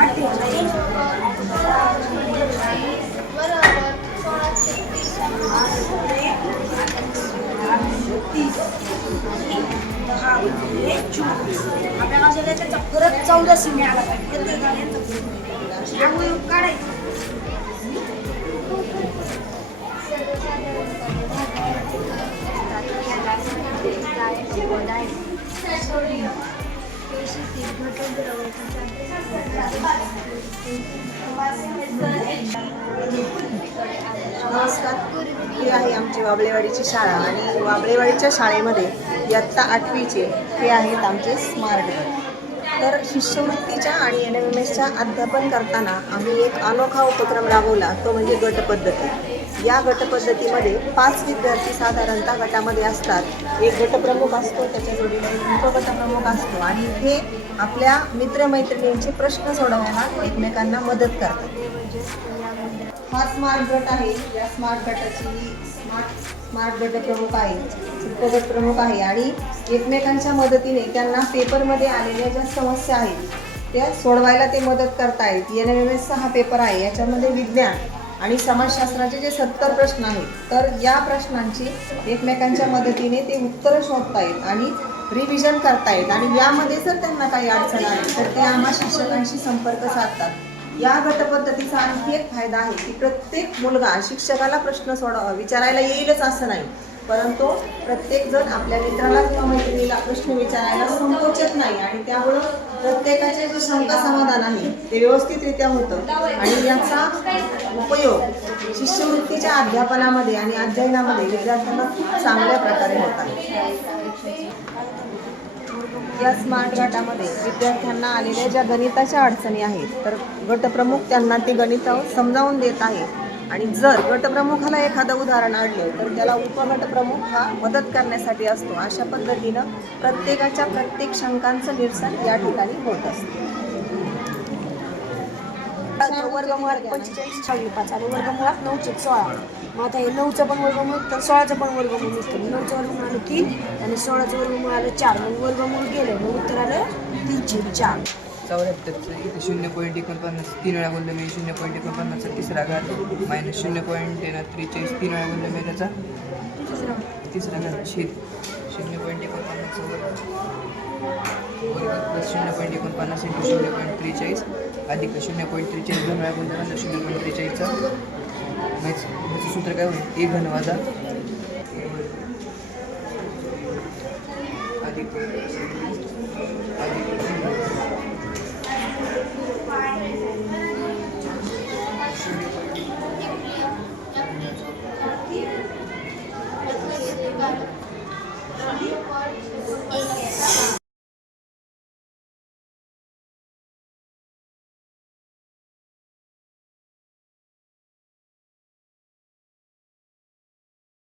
आपल्याला त्याचा परत 14 मिळाला पाहिजे काढायचं. नमस्कार, ही आहे आमची वाबळेवाडीची शाळा आणि वाबळेवाडीच्या शाळेमध्ये इयत्ता 8वीचे हे आहेत आमचे स्मार्ट गट. तर शिष्यवृत्तीच्या आणि NMMSच्या अध्यापन करताना आम्ही एक अनोखा उपक्रम राबवला, तो म्हणजे गटपद्धती. या गटपद्धतीमध्ये 5 विद्यार्थी साधारणतः गटामध्ये असतात. एक गटप्रमुख असतो, त्याच्या जोडीला एक उपगटप्रमुख असतो आणि हे आपल्या मित्रमैत्रिणींचे प्रश्न सोडवण्याला एकमेकांना मदत करतात. हा स्मार्ट गट आहे. या स्मार्ट गटाची स्मार्ट गटप्रमुख आहे, उपगट प्रमुख आहे आणि एकमेकांच्या मदतीने त्यांना पेपरमध्ये आलेल्या ज्या समस्या आहेत त्या सोडवायला ते मदत करतायत. NMMSचा हा पेपर आहे. याच्यामध्ये विज्ञान आणि समाजशास्त्राचे जे 70 प्रश्न आहेत, तर या प्रश्नांची एकमेकांच्या मदतीने ते उत्तरं शोधतायत आणि रिव्हिजन करतायत आणि यामध्ये जर त्यांना काही अडचण आली तर ते आम्हा शिक्षकांशी संपर्क साधतात. या गटपद्धतीचा आणखी एक फायदा आहे की प्रत्येक मुलगा शिक्षकाला प्रश्न विचारायला येईलच असं नाही, परंतु प्रत्येकजण आपल्या मित्राला किंवा मैत्रिणीला प्रश्न विचारायला संकोचत नाही आणि त्यामुळं प्रत्येकाचे जे शंका समाधान आहे ते व्यवस्थितरित्या होतं आणि याचा उपयोग शिष्यवृत्तीच्या अध्यापनामध्ये आणि अध्ययनामध्ये विद्यार्थ्यांना खूप चांगल्या प्रकारे होतात. या स्मार्ट गटामध्ये विद्यार्थ्यांना आलेल्या ज्या गणिताच्या अडचणी आहेत, तर गटप्रमुख त्यांना ते गणित समजावून देत आहे आणि जर गटप्रमुखाला एखादं उदाहरण आणलं तर त्याला उपगटप्रमुख हा मदत करण्यासाठी असतो. अशा पद्धतीनं प्रत्येक शंकांचं निरसन या ठिकाणी होत असतं. वर्गमुळात 45 5 आणि वर्गमुळात 9/16. मग आता हे 9चं पण वर्गमूळ तर 16चं पण वर्गमूळ निघतं. 9चं वर्गमूळ आलं 3 आणि 16चं वर्गमूळ आलं 4. मग वर्गमूळ गेलं, मग उत्तर आलं 3/4. 74चं इथे 0.49 3 वेळा बोललो मी. 0.49चा तिसरा घात मायनस 0.43 3 वेळा बोललो मी. त्याचा तिसरा घात छेद 0.49चा वर्ग प्लस 0.49 इंटू 0.43 अधिक 0.43 2 वेळा बोललो ना. 0.43चा ह्याचं सूत्र काय होईल? a घन वजा अधिक